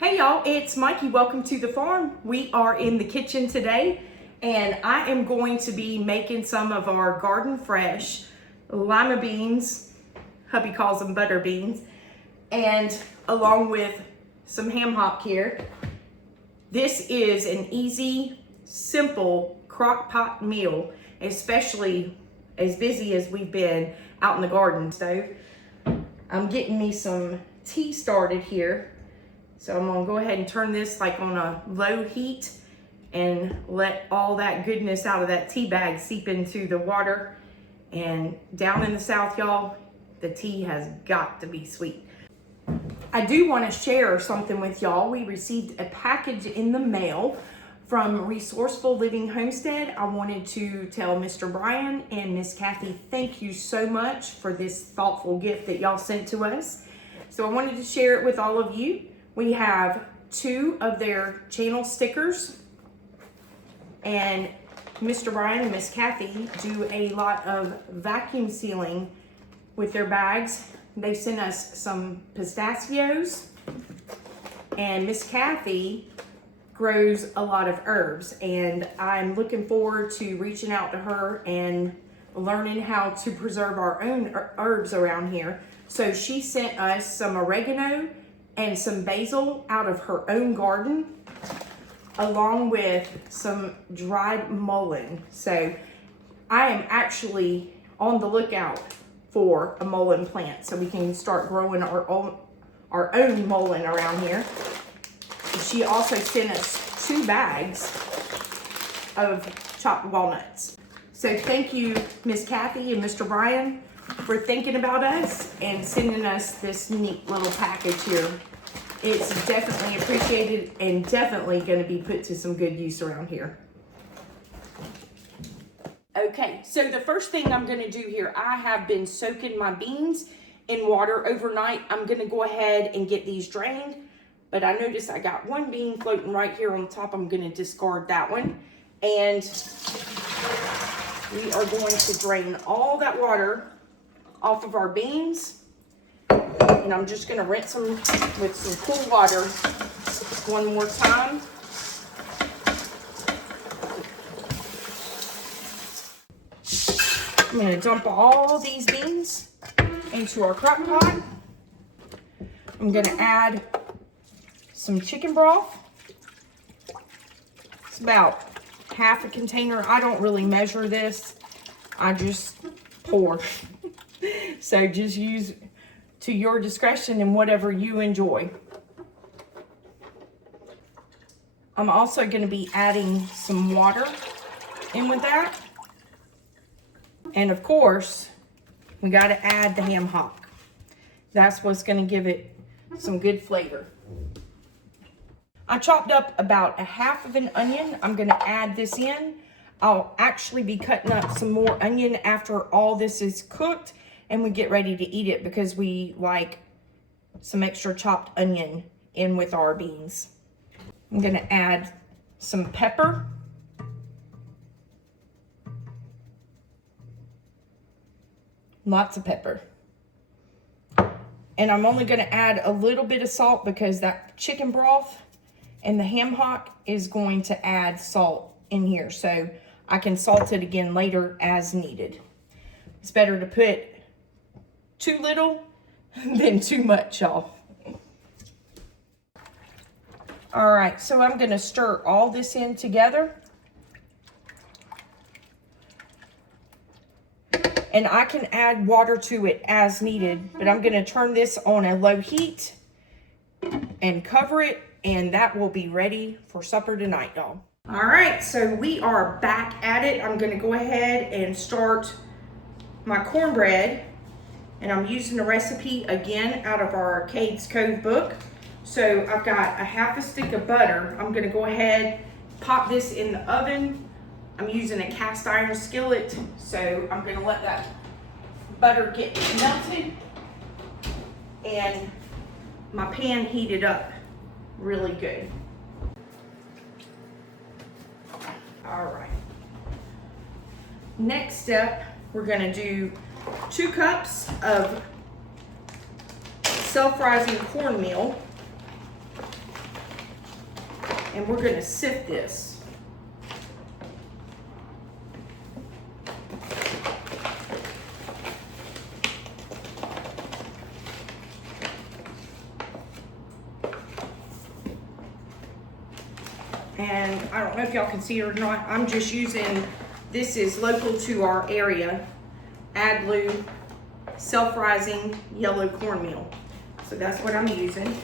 Hey y'all, it's Mikey. Welcome to the farm. We are in the kitchen today and I am going to be making some of our garden fresh Lima beans, hubby calls them butter beans, and along with some ham hock here. This is an easy, simple crock-pot meal, especially as busy as we've been out in the garden stove. I'm getting me some tea started here. So I'm gonna go ahead and turn this like on a low heat and let all that goodness out of that tea bag seep into the water. And down in the South, y'all, the tea has got to be sweet. I do wanna share something with y'all. We received a package in the mail from Resourceful Living Homestead. I wanted to tell Mr. Brian and Miss Kathy, thank you so much for this thoughtful gift that y'all sent to us. So I wanted to share it with all of you. We have 2 of their channel stickers, and Mr. Brian and Miss Kathy do a lot of vacuum sealing with their bags. They sent us some pistachios, and Miss Kathy grows a lot of herbs, and I'm looking forward to reaching out to her and learning how to preserve our own herbs around here. So she sent us some oregano and some basil out of her own garden, along with some dried mullein. So I am actually on the lookout for a mullein plant so we can start growing our own mullein around here. She also sent us 2 bags of chopped walnuts. So thank you, Miss Kathy and Mr. Brian, for thinking about us and sending us this neat little package here. It's definitely appreciated and definitely going to be put to some good use around here. Okay, so the first thing I'm going to do here, I have been soaking my beans in water overnight. I'm going to go ahead and get these drained. But I noticed I got 1 bean floating right here on the top. I'm going to discard that one. And we are going to drain all that water off of our beans. And I'm just going to rinse them with some cool water one more time. I'm going to dump all these beans into our crock pot. I'm going to add some chicken broth. It's about half a container. I don't really measure this. I just pour. So just use to your discretion and whatever you enjoy. I'm also going to be adding some water in with that. And of course, we got to add the ham hock. That's what's going to give it some good flavor. I chopped up about 1/2 of an onion. I'm going to add this in. I'll actually be cutting up some more onion after all this is cooked and we get ready to eat it, because we like some extra chopped onion in with our beans. I'm going to add some pepper. Lots of pepper. And I'm only going to add a little bit of salt because that chicken broth and the ham hock is going to add salt in here, so I can salt it again later as needed. It's better to put too little than too much, y'all. All right, so I'm gonna stir all this in together. And I can add water to it as needed, but I'm gonna turn this on a low heat and cover it, and that will be ready for supper tonight, y'all. All right, so we are back at it. I'm gonna go ahead and start my cornbread, and I'm using the recipe again out of our Arcade's Cove book. So I've got 1/2 stick of butter. I'm gonna go ahead, pop this in the oven. I'm using a cast iron skillet, so I'm gonna let that butter get melted and my pan heated up really good. All right. Next step, we're gonna do 2 cups of self-rising cornmeal. and we're gonna sift this. And I don't know if y'all can see it or not, I'm just using, this is local to our area, Adlu self-rising yellow cornmeal. So that's what I'm using.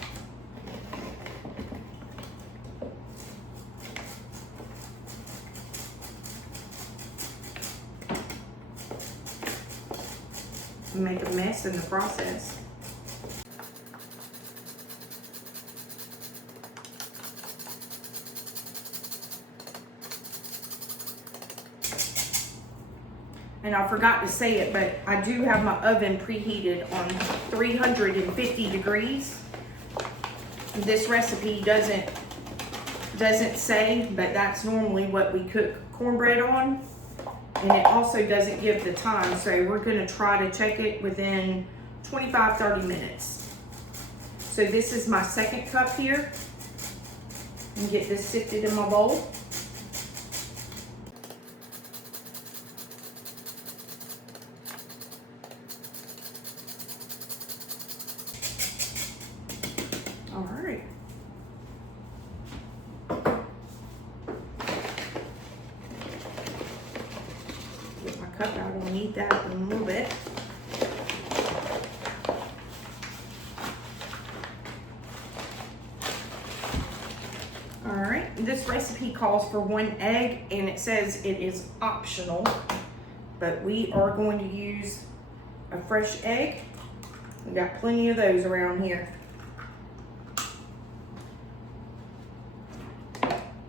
Make a mess in the process. And I forgot to say it, but I do have my oven preheated on 350 degrees. This recipe doesn't say, but that's normally what we cook cornbread on. And it also doesn't give the time, so we're gonna try to check it within 25-30 minutes. So this is my second cup here. And get this sifted in my bowl. All right. Get my cup out, I'll need that in a little bit. All right, this recipe calls for 1 egg and it says it is optional, but we are going to use a fresh egg. We got plenty of those around here.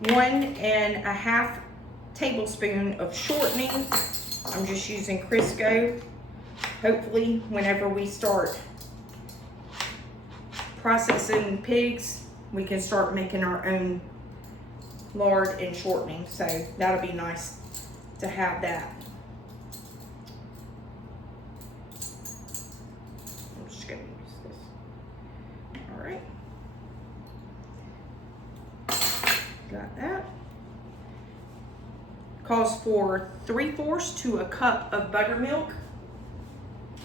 1.5 tablespoons of shortening. I'm just using Crisco. Hopefully, whenever we start processing pigs, we can start making our own lard and shortening. So that'll be nice to have that. I'm just gonna use this. All right. Got that. Calls for 3/4 to a cup of buttermilk,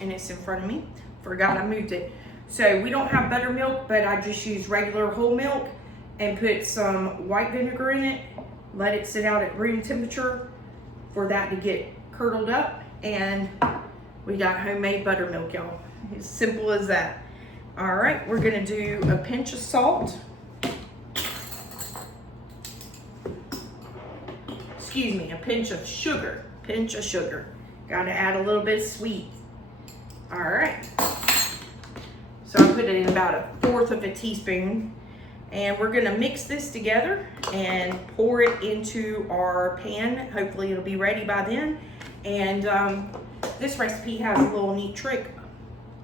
and it's in front of me. Forgot I moved it. So we don't have buttermilk, but I just use regular whole milk and put some white vinegar in it. Let it sit out at room temperature for that to get curdled up, and we got homemade buttermilk, y'all. As simple as that. All right, we're gonna do a pinch of salt. Excuse me, a pinch of sugar. Pinch of sugar. Got to add a little bit of sweet. All right. So I put it in about 1/4 of a teaspoon, and we're gonna mix this together and pour it into our pan. Hopefully it'll be ready by then. And this recipe has a little neat trick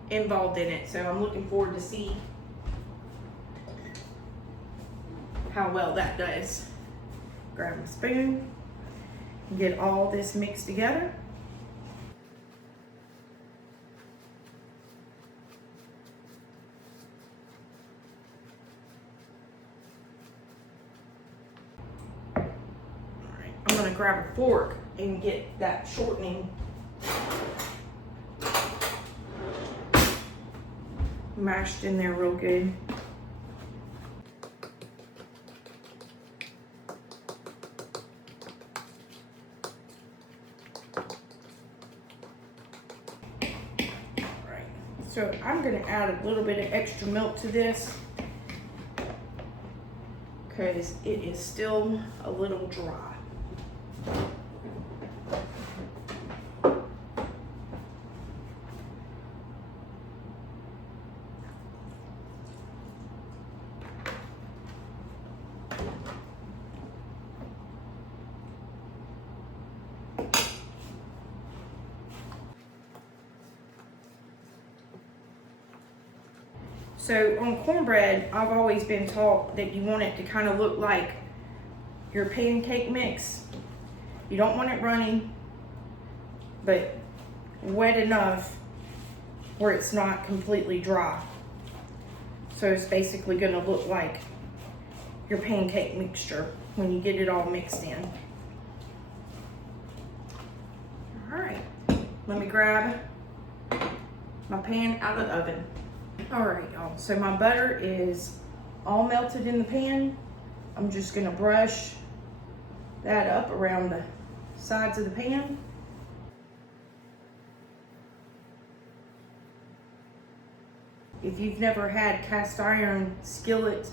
involved in it, so I'm looking forward to see how well that does. Grab my spoon. Get all this mixed together. All right, I'm gonna grab a fork and get that shortening mashed in there real good. So I'm gonna add a little bit of extra milk to this because it is still a little dry. So on cornbread, I've always been taught that you want it to kind of look like your pancake mix. You don't want it runny, but wet enough where it's not completely dry. So it's basically gonna look like your pancake mixture when you get it all mixed in. All right, let me grab my pan out of the oven. All right, y'all, so my butter is all melted in the pan. I'm just gonna brush that up around the sides of the pan. If you've never had cast iron skillet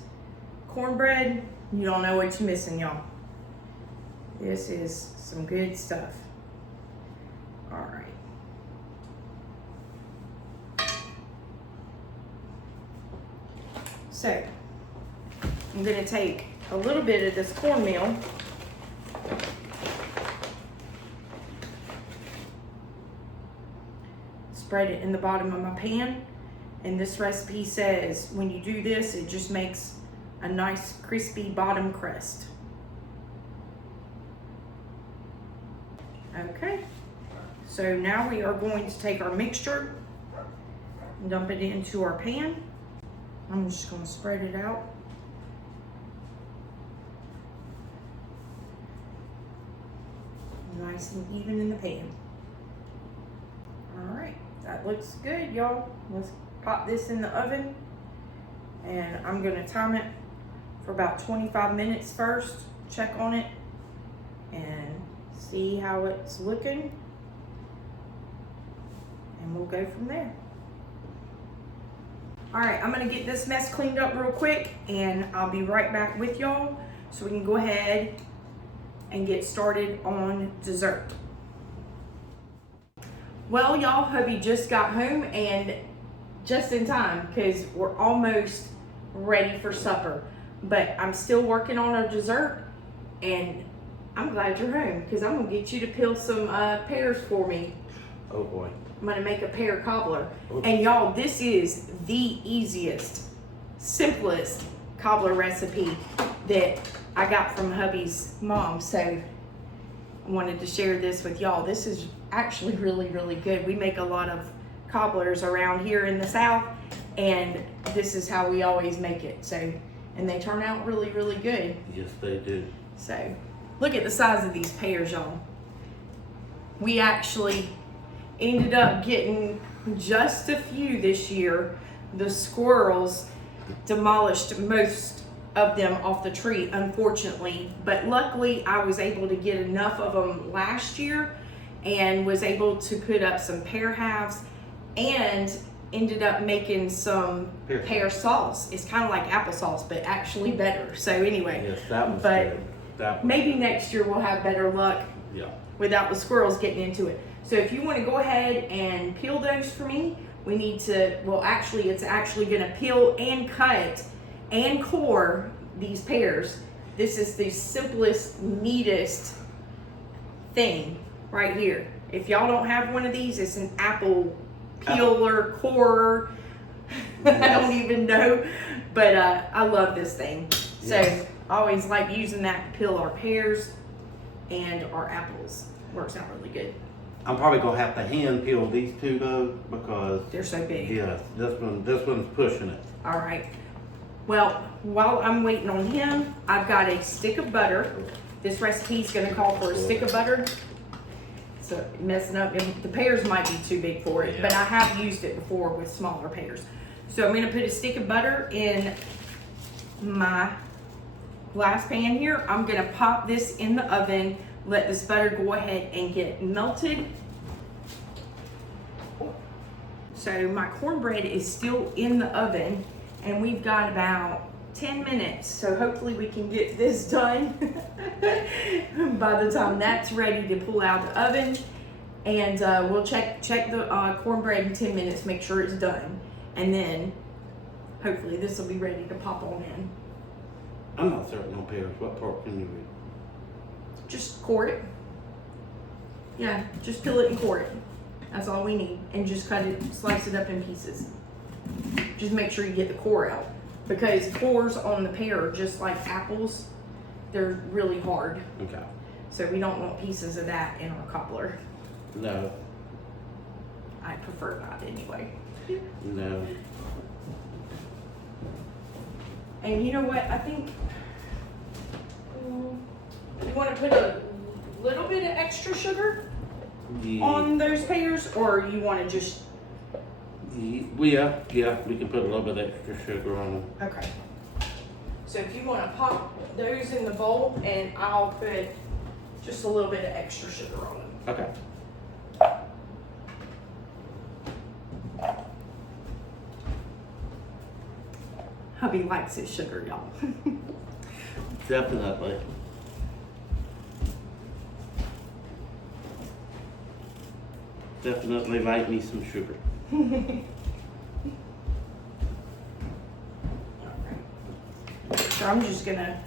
cornbread, you don't know what you're missing, y'all. This is some good stuff. All right. So, I'm gonna take a little bit of this cornmeal, spread it in the bottom of my pan, and this recipe says when you do this, it just makes a nice crispy bottom crust. Okay, so now we are going to take our mixture and dump it into our pan. I'm just gonna spread it out. Nice and even in the pan. All right, that looks good, y'all. Let's pop this in the oven, and I'm gonna time it for about 25 minutes first, check on it, and see how it's looking, and we'll go from there. All right, I'm gonna get this mess cleaned up real quick, and I'll be right back with y'all so we can go ahead and get started on dessert. Well, y'all, hubby just got home, and just in time, because we're almost ready for supper. But I'm still working on our dessert, and I'm glad you're home, because I'm gonna get you to peel some pears for me. Oh boy. I'm gonna make a pear cobbler. Ooh. And y'all, this is the easiest, simplest cobbler recipe that I got from hubby's mom. So I wanted to share this with y'all. This is actually really, really good. We make a lot of cobblers around here in the South, and this is how we always make it. So, and they turn out really, really good. Yes, they do. So, look at the size of these pears, y'all. We actually ended up getting just a few this year. The squirrels demolished most of them off the tree, unfortunately. But luckily, I was able to get enough of them last year and was able to put up some pear halves and ended up making some pear sauce. It's kind of like applesauce, but actually better. So anyway, Yes, that was good. Maybe next year we'll have better luck without the squirrels getting into it. So if you want to go ahead and peel those for me, we need to, well, actually, it's actually going to peel and cut and core these pears. This is the simplest, neatest thing right here. If y'all don't have one of these, it's an apple peeler, corer. Yes. I don't even know, but I love this thing. So Yes. I always like using that to peel our pears and our apples. Works out really good. I'm probably gonna have to hand peel these two though, because They're so big. yes, this one's pushing it. All right. Well, while I'm waiting on him, I've got a stick of butter. This recipe is going to call for a stick of butter. So messing up, and the pears might be too big for it, but I have used it before with smaller pears. So I'm going to put a stick of butter in my glass pan here. I'm going to pop this in the oven, let this butter go ahead and get melted. So my cornbread is still in the oven, and we've got about 10 minutes. So hopefully we can get this done by the time that's ready to pull out of the oven. And we'll check the cornbread in 10 minutes, make sure it's done. And then hopefully this will be ready to pop on in. I'm not certain on pears. What part can you read? Just core it. Yeah, just peel it and core it. That's all we need. And just cut it, slice it up in pieces. Just make sure you get the core out, because cores on the pear are just like apples. They're really hard. Okay. So we don't want pieces of that in our cobbler. No. I prefer not anyway. No. And you know what? I think You want to put a little bit of extra sugar on those pears, or you want to just? Yeah, we can put a little bit extra sugar on them. Okay. So if you want to pop those in the bowl, and I'll put just a little bit of extra sugar on them. Okay. Hubby likes his sugar, y'all. Definitely. Definitely like me some sugar. So I'm just gonna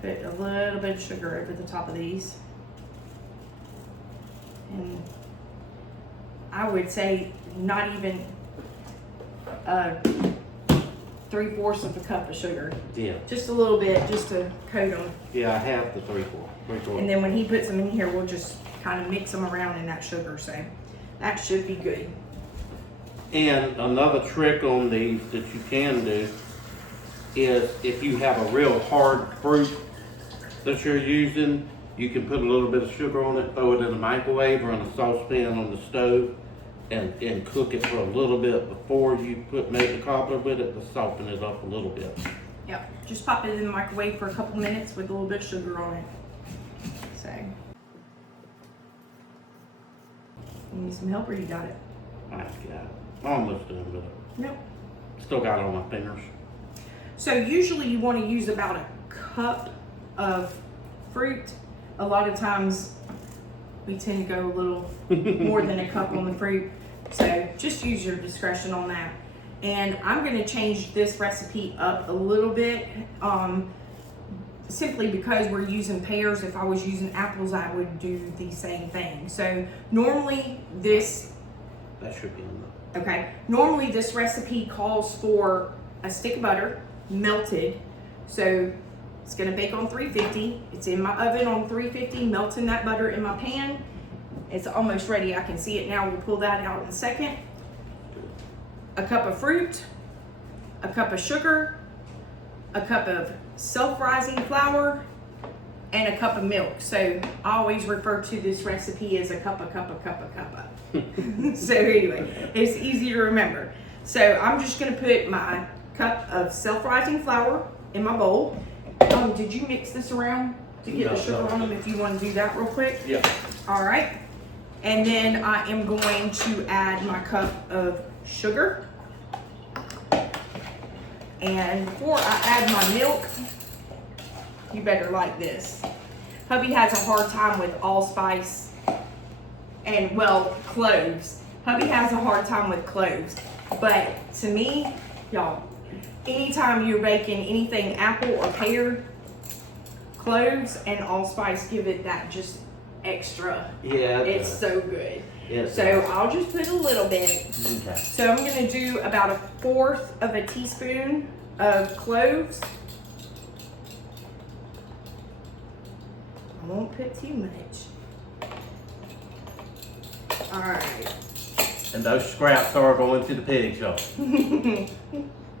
put a little bit of sugar over the top of these. And I would say not even 3/4 of a cup of sugar. Yeah. Just a little bit, just to coat them. Yeah, I have the 3/4. And then when he puts them in here, we'll just kind of mix them around in that sugar. So that should be good. And another trick on these that you can do is if you have a real hard fruit that you're using, you can put a little bit of sugar on it, throw it in the microwave or in a saucepan on the stove, and cook it for a little bit before you make the cobbler with it to soften it up a little bit. Yep, just pop it in the microwave for a couple minutes with a little bit of sugar on it. So, you need some help or you got it? I got it. Almost done with it. Nope. Still got it on my fingers. So usually you want to use about a cup of fruit. A lot of times we tend to go a little more than a cup on the fruit. So just use your discretion on that. And I'm going to change this recipe up a little bit, simply because we're using pears. If I was using apples, I would do the same thing. So normally that should be enough. Okay, normally this recipe calls for a stick of butter, melted. So it's gonna bake on 350. It's in my oven on 350, melting that butter in my pan. It's almost ready, I can see it now. We'll pull that out in a second. A cup of fruit, a cup of sugar, a cup of self-rising flour, and a cup of milk. So I always refer to this recipe as a cuppa. So anyway, it's easy to remember. So I'm just gonna put my cup of self-rising flour in my bowl. Did you mix this around to get the sugar on them if you want to do that real quick? Yeah. All right. And then I am going to add my cup of sugar. And before I add my milk, you better like this. Hubby has a hard time with allspice and, well, cloves. Hubby has a hard time with cloves. But to me, y'all, anytime you're baking anything apple or pear, cloves and allspice give it that just extra. Yeah. It's so good. Yes. So I'll just put a little bit. Okay. So I'm gonna do about 1/4 of a teaspoon of cloves. I won't put too much. All right. And those scraps are going to the pigs, y'all.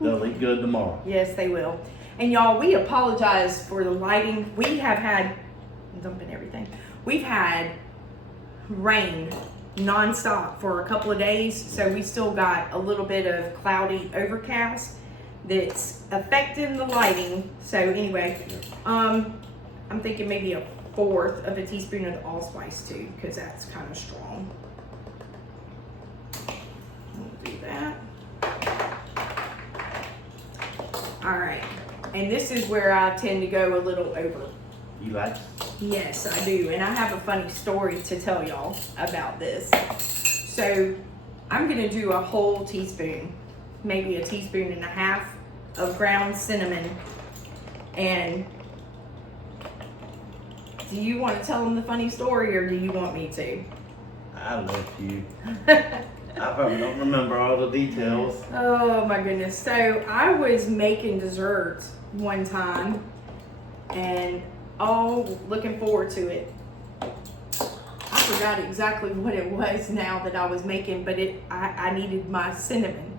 They'll eat good tomorrow. Yes, they will. And y'all, we apologize for the lighting. We have had, I'm dumping everything. We've had rain nonstop for a couple of days. So we still got a little bit of cloudy overcast that's affecting the lighting. So anyway, I'm thinking maybe 1/4 of a teaspoon of the allspice too, because that's kind of strong. We'll do that. All right, and this is where I tend to go a little over. You like? Yes, I do, and I have a funny story to tell y'all about this. So I'm gonna do a whole teaspoon, maybe 1.5 teaspoons of ground cinnamon. And do you want to tell them the funny story, or do you want me to? I'll let you. I probably don't remember all the details. Oh my goodness. So I was making desserts one time and looking forward to it. I forgot exactly what it was now that I was making, but I needed my cinnamon.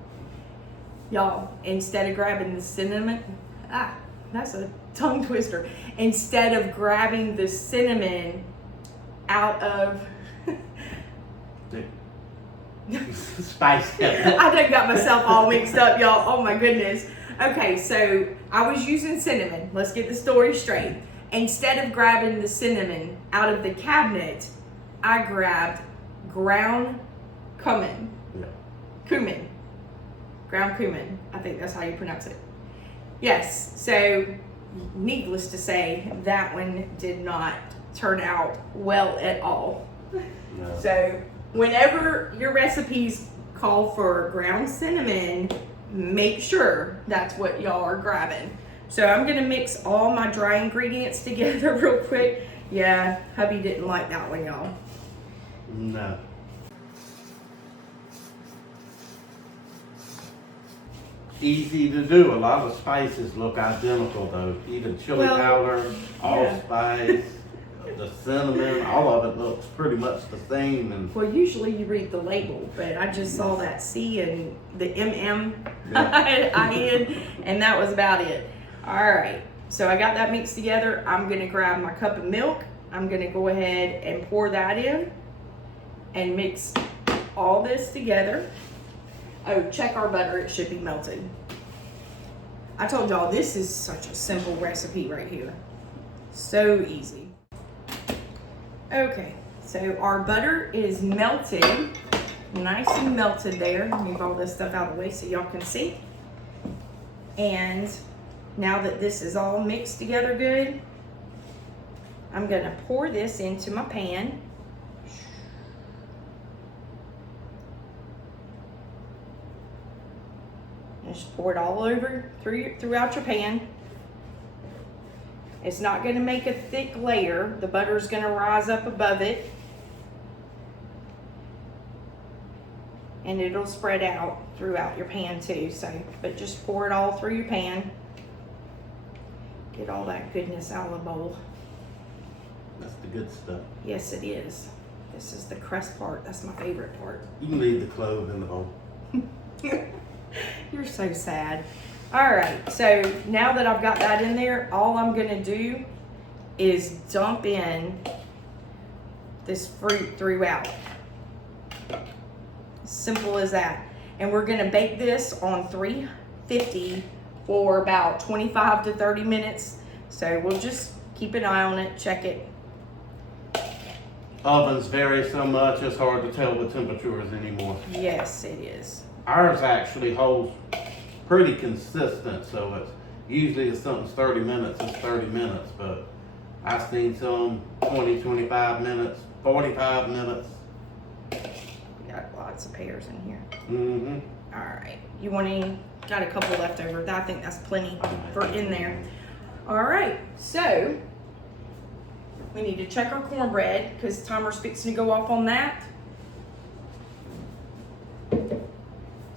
Y'all, instead of grabbing the cinnamon, that's a tongue twister. Instead of grabbing the cinnamon out of Spice. I done got myself all mixed up, y'all. Oh my goodness. Okay, so I was using cinnamon. Let's get the story straight. Instead of grabbing the cinnamon out of the cabinet, I grabbed ground cumin. Yeah. Cumin. Ground cumin. I think that's how you pronounce it. Yes, so needless to say, that one did not turn out well at all. No. So whenever your recipes call for ground cinnamon, make sure that's what y'all are grabbing. So I'm gonna mix all my dry ingredients together real quick. Yeah, hubby didn't like that one, y'all. No. Easy to do. A lot of spices look identical though. Even chili powder, allspice, the cinnamon, all of it looks pretty much the same. And Well, usually you read the label, but I just saw that C and the MM Yeah. IN, and that was about it. All right, so I got that mixed together. I'm gonna grab my cup of milk. I'm gonna go ahead and pour that in and mix all this together. Oh, check our butter, it should be melted. I told y'all this is such a simple recipe right here. So easy. Okay, so our butter is melted, nice and melted there. Move all this stuff out of the way so y'all can see. And now that this is all mixed together good, I'm gonna pour this into my pan. Just pour it all over throughout your pan. It's not going to make a thick layer. The butter's going to rise up above it. And it'll spread out throughout your pan too. But just pour it all through your pan. Get all that goodness out of the bowl. that's the good stuff. Yes, it is. This is the crust part. That's my favorite part. You can leave the clove in the bowl. You're so sad. All right, so now that I've got that in there, all I'm gonna do is dump in this fruit throughout. Simple as that. And we're gonna bake this on 350 for about 25 to 30 minutes. So we'll just keep an eye on it, check it. Ovens vary so much, it's hard to tell the temperatures anymore. Yes, it is. Ours actually holds pretty consistent, so it's usually if something's 30 minutes, it's 30 minutes, but I've seen some 20, 25 minutes, 45 minutes. We got lots of pears in here. Mm-hmm. All right, you want any? Got a couple left over. I think that's plenty for in there. All right, so we need to check our cornbread because timer's fixing to go off on that.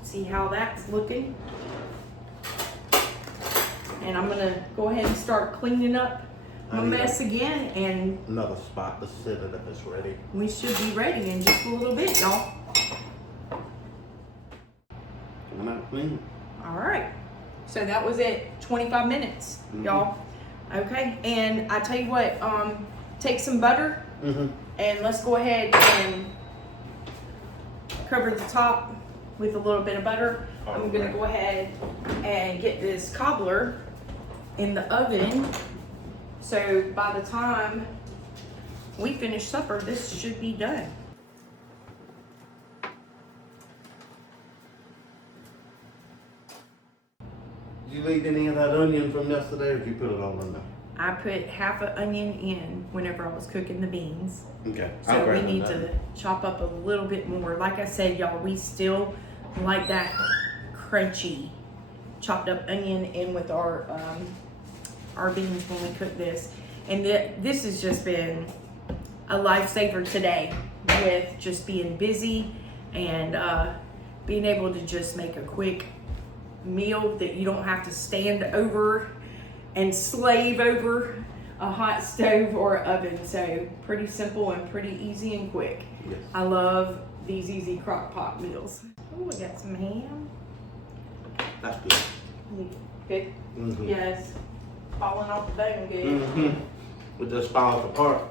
See how that's looking. And I'm gonna go ahead and start cleaning up my mess again, and Another spot to sit it if it's ready. we should be ready in just a little bit, y'all. Coming out clean. All right, so that was it, 25 minutes, y'all. Okay, and I tell you what, take some butter and let's go ahead and cover the top with a little bit of butter. I'm gonna go ahead and get this cobbler in the oven. So by the time we finish supper, this should be done. Did you leave any of that onion from yesterday, or did you put it all in there? I put half an onion in whenever I was cooking the beans. Okay. So we need to chop up a little bit more. Like I said, y'all, we still like that crunchy chopped up onion in with our beans when we cook this. And this has just been a lifesaver today with just being busy and being able to just make a quick meal that you don't have to stand over and slave over a hot stove or oven. So pretty simple and pretty easy and quick. Yes. I love these easy crock pot meals. Oh, I got some ham. That's good. Good? Mm-hmm. Yes. Falling off the bone good. Mm-hmm. It just falls apart.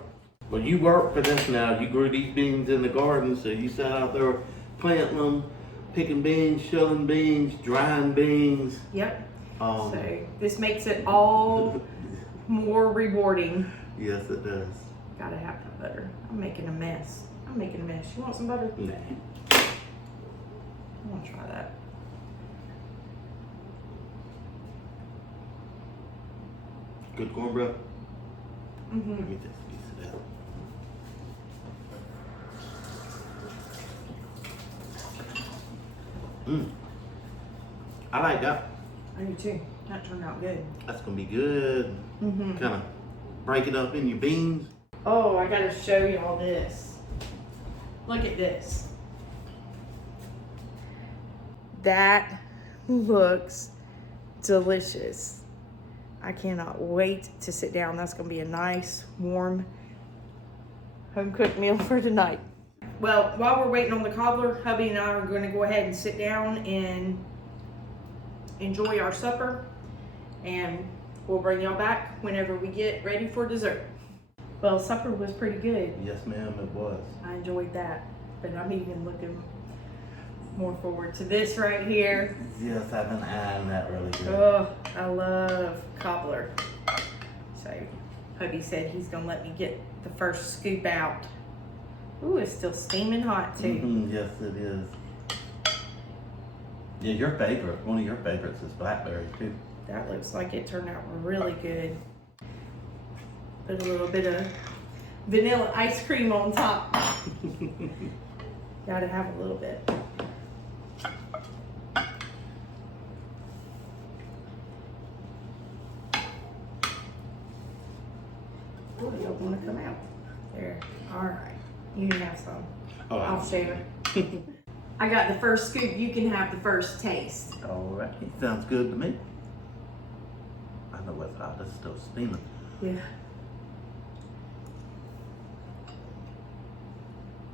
Well, you work for this now. You grew these beans in the garden, so you sat out there planting them, picking beans, shelling beans, drying beans. Yep. So this makes it all more rewarding. Yes, it does. Gotta have that butter. I'm making a mess. You want some butter? Nah. I want to try that. Good cornbread. Mm-hmm. Let me just piece it out. I like that. I do too. That turned out good. That's gonna be good. Kind of break it up in your beans. Oh, I gotta show you all this. Look at this. That looks delicious. I cannot wait to sit down. That's gonna be a nice, warm, home-cooked meal for tonight. Well, while we're waiting on the cobbler, hubby and I are gonna go ahead and sit down and enjoy our supper. And we'll bring y'all back whenever we get ready for dessert. Well, supper was pretty good. Yes, ma'am, it was. I enjoyed that, but I'm even looking more forward to this right here. Yes, I've been eyeing that really good. Oh, I love cobbler. So, hubby said he's gonna let me get the first scoop out. Ooh, it's still steaming hot too. Yes, it is. Yeah, your favorite, one of your favorites is blackberry too. That looks like it turned out really good. Put a little bit of vanilla ice cream on top. Gotta have a little bit. Oh, you don't want to come out. There. All right. You can have some. Oh, I'll share. I got the first scoop. You can have the first taste. All right, sounds good to me. I know it's hot. It's still steaming. Yeah.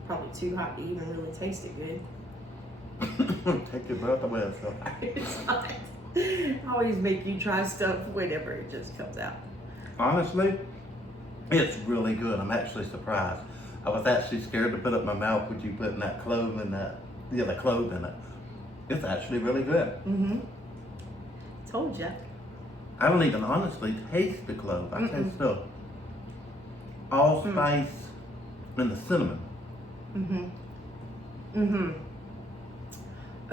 Probably too hot to even really taste it good. Take your breath away, so. It's not. I always make you try stuff whenever it just comes out. Honestly, it's really good. I'm actually surprised. I was actually scared to put it in my mouth with you putting that clove in that, the clove in it. It's actually really good. Mm-hmm. Told ya. I don't even honestly taste the clove. I taste the allspice and the cinnamon.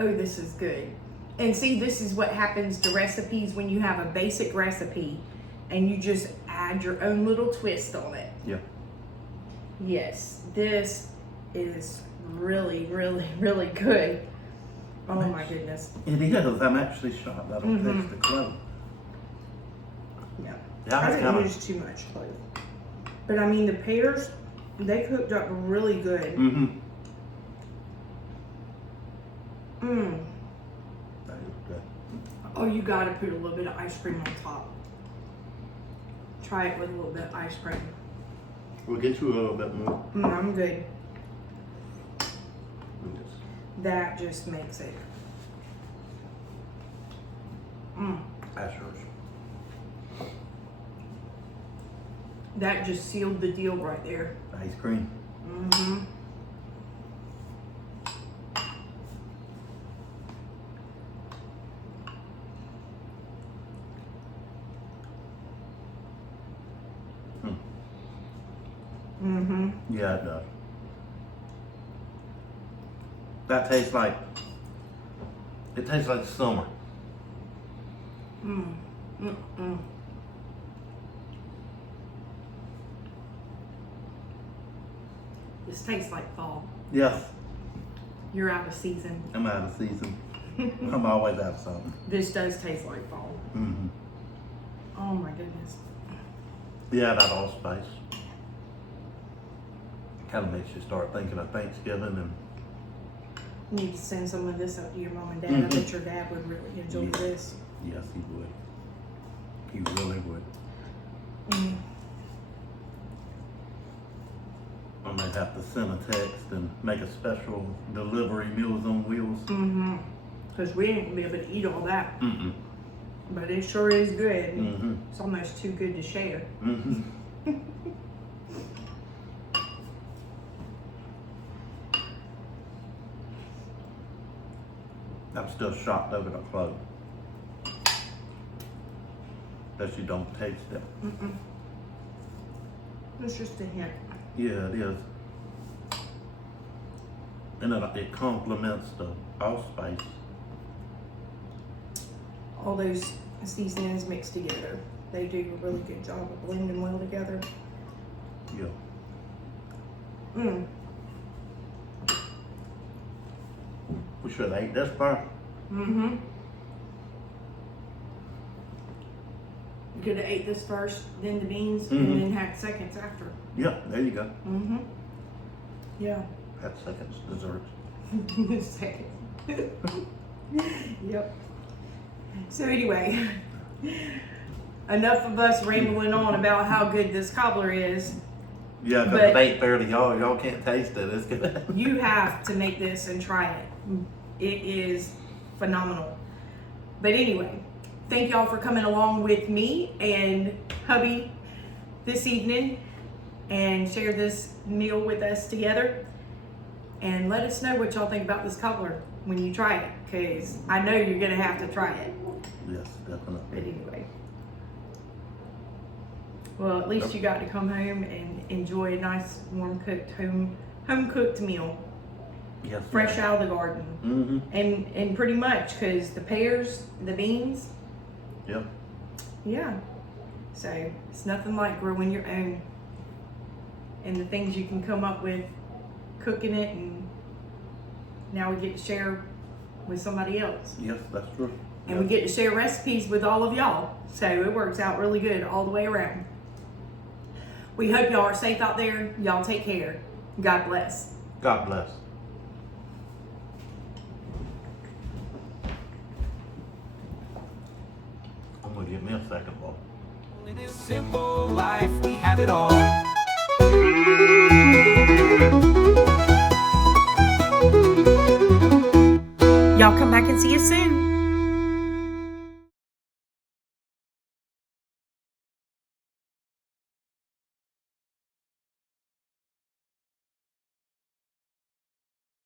Oh, this is good. And see, this is what happens to recipes when you have a basic recipe and you just add your own little twist on it. Yeah. Yes, this is really, really, really good. Oh my goodness. It is. I'm actually shocked I don't taste the clove. Yeah. Yeah, I it's didn't kinda- use too much clove. But I mean, the pears, they cooked up really good. That is good. Oh, you gotta put a little bit of ice cream on top. Try it with a little bit of ice cream. We'll get you a little bit more. I'm good. Yes. That just makes it. That's yours. That just sealed the deal right there. Ice cream. Yeah, it does. That tastes like, it tastes like summer. This tastes like fall. Yes, You're out of season. I'm out of season. I'm always out of something. This does taste like fall. Oh my goodness. Yeah, that allspice kind of makes you start thinking of Thanksgiving and You need to send some of this up to your mom and dad. I bet your dad would really enjoy this. yes, he would. He really would. I might have to send a text and make a special delivery Meals on Wheels. because we ain't gonna be able to eat all that. Mm-mm. But it sure is good. Mm-hmm. It's almost too good to share. Mm-hmm. I'm still shocked over the clove. That you don't taste it. Mm-mm. It's just a hint. Yeah, it is. And it complements the allspice. All those seasonings mixed together. They do a really good job of blending well together. Yeah. Mm. We should have ate this first. Mm-hmm. You could have ate this first, then the beans, and then had seconds after. Yeah, there you go. Mm-hmm. Yeah. Had seconds dessert. Seconds. Yep. So anyway, enough of us rambling on about how good this cobbler is. Yeah, because But- it ain't fair to y'all. Y'all can't taste it. It's good. You have to make this and try it. It is phenomenal. But anyway, thank y'all for coming along with me and hubby this evening and share this meal with us together. And let us know what y'all think about this cobbler when you try it, because I know you're gonna have to try it. Yes, But definitely. anyway. Well, at least you got to come home and enjoy a nice warm cooked home cooked meal. Yes. Fresh out of the garden. Mm-hmm. And pretty much, because the pears, the beans, Yep. yeah. So it's nothing like growing your own and the things you can come up with cooking it, and now we get to share with somebody else. Yes, that's true. And we get to share recipes with all of y'all. So it works out really good all the way around. We hope y'all are safe out there. Y'all take care. God bless. God bless. I'm gonna give me a second bowl. In this simple life, we have it all. Y'all come back and see us soon.